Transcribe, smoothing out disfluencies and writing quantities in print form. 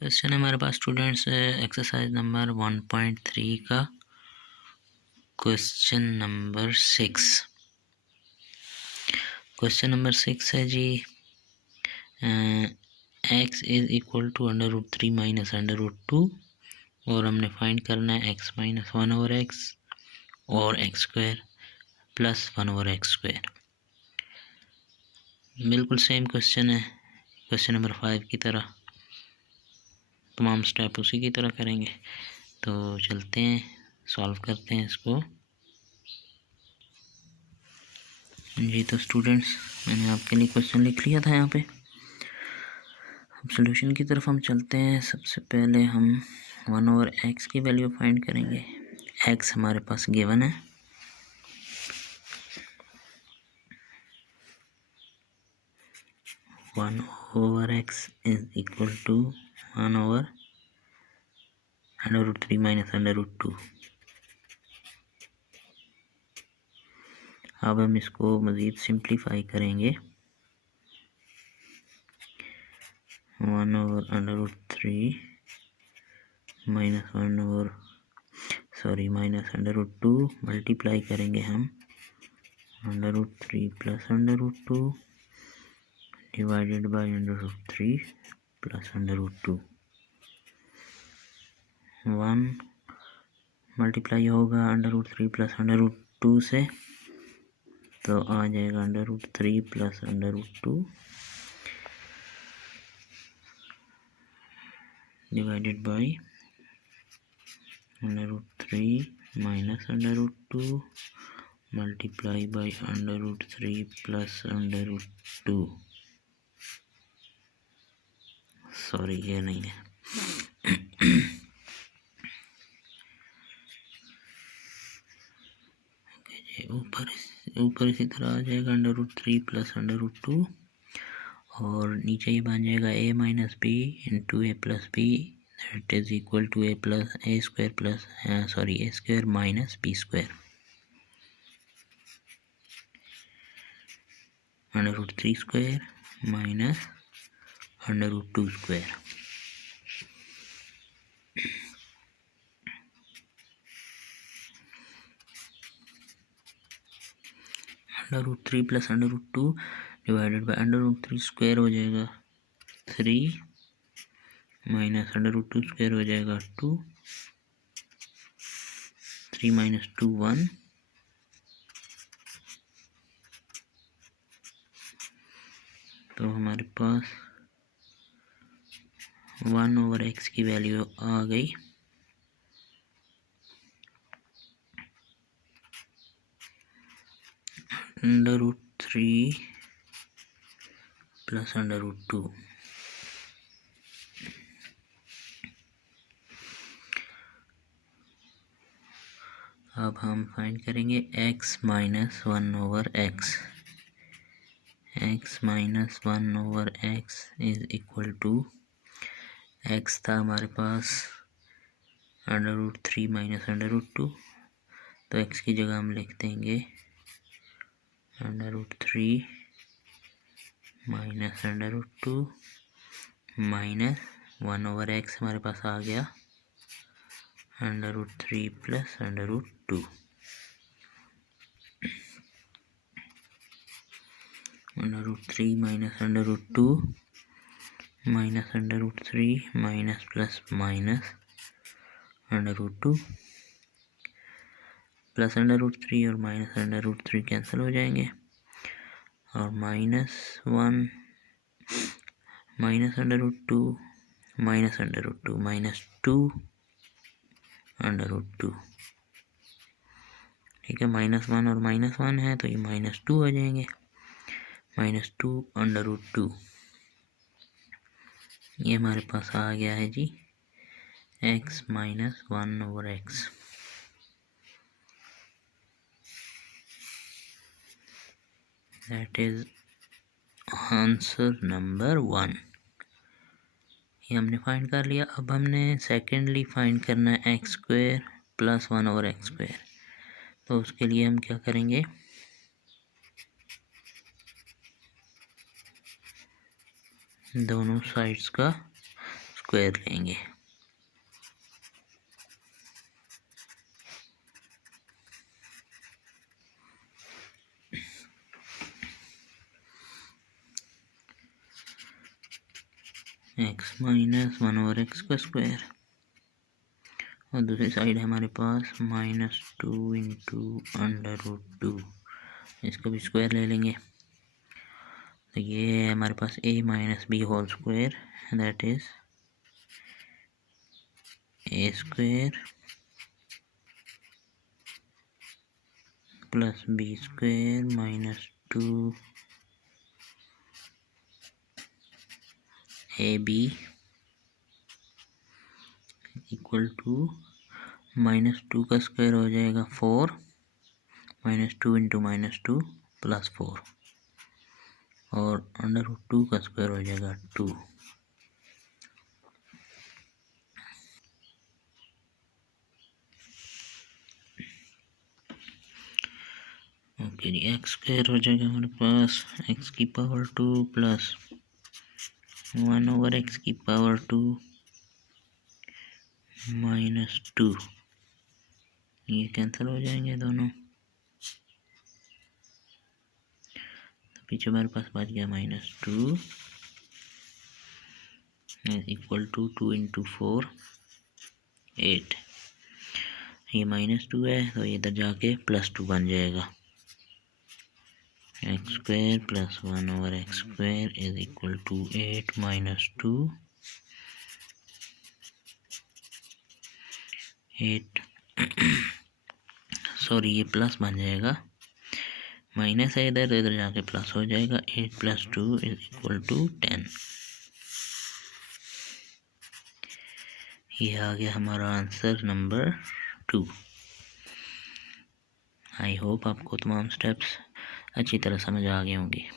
Question है हमारे पास students exercise number 1.3 का क्वेश्चन नंबर 6। क्वेश्चन नंबर 6 है जी, x is equal to √3 minus √2 और हमने फाइंड करना है x माइनस 1/x और x² प्लस 1/x²। बिल्कुल सेम क्वेश्चन है क्वेश्चन नंबर 5 की तरह, तमाम स्टेप उसी की तरह करेंगे। तो चलते हैं, सॉल्व करते हैं इसको जी। तो स्टूडेंट्स, मैंने आपके लिए क्वेश्चन लिख लिया था यहाँ पे। अब सॉल्यूशन की तरफ हम चलते हैं। सबसे पहले हम 1/x की वैल्यू फाइंड करेंगे। x हमारे पास गिवन है, one over x is equal to 1/√3 minus √2। अब हम इसको मज़ीद सिंप्लीफाई करेंगे। 1/√3 माइनस √2 मल्टीप्लाई करेंगे हम √3 plus √2 divided bye √3 plus √2। 1 multiply होगा √3 प्लस √2 से, तो आ जाएगा √3 plus √2 divided bye √3 minus √2 multiply by √3 plus √2। Sorry, ये नहीं है। ऊपर इसी तरह आ जाएगा √3 प्लस √2 और नीचे ये बन जाएगा a minus b into a plus b, that is equal to a square minus b²। √3² minus √2²। √3 plus √2 divided by √3² हो जाएगा 3 माइनस √2² हो जाएगा 2। 3 माइनस 2 1। तो हमारे पास 1/x की वैल्यू आ गई। √3 प्लस √2। अब हम फाइंड करेंगे x minus 1/x। x minus 1/x is equal to, x था हमारे पास √3 माइनस √2, तो x की जगह हम लिख देंगे √3 माइनस √2 माइनस 1/x हमारे पास आ गया √3 plus √2। √3 minus √2 minus √3 minus plus minus √2 plus √3 और माइनस √3 कैंसिल हो जाएंगे और -1 माइनस √2 माइनस √2 माइनस 2 √2। ठीक है, -1 और -1 है तो ये -2 आ जाएंगे, -2 √2। ये हमारे पास आ गया है जी x minus 1/x। That is answer number 1। ये हमने फाइंड कर लिया। अब हमने सेकेंडली फाइंड करना है x² प्लस 1/x²। तो उसके लिए हम क्या करेंगे, दोनों साइड्स का स्क्वायर लेंगे। x माइनस 1/x का स्क्वायर और दूसरी साइड है हमारे पास -2 इंटू √2, इसको भी स्क्वायर ले लेंगे। तो ये है हमारे पास a minus b whole square, that is a square plus b square minus 2 ab equal to -2 का स्क्वायर हो जाएगा 4, -2 इंटू -2 प्लस 4 और √2 का स्क्वायर हो जाएगा 2। ओके जी, एक्स स्क्वायर हो जाएगा हमारे पास x की पावर 2 प्लस 1/x की पावर 2 माइनस 2, ये कैंसिल हो जाएंगे दोनों। तो पीछे हमारे पास बच गया -2 इक्वल टू 2 इंटू 4 8। ये -2 है तो इधर जाके +2 बन जाएगा। x square plus 1/x square is equal to 8 minus 2 8 sorry ये प्लस बन जाएगा, माइनस है इधर, इधर जाके प्लस हो जाएगा। 8 + 2 इज इक्वल टू 10। ये आ गया हमारा आंसर नंबर 2। आई होप आपको तमाम स्टेप्स अच्छी तरह समझ आ गए होंगे।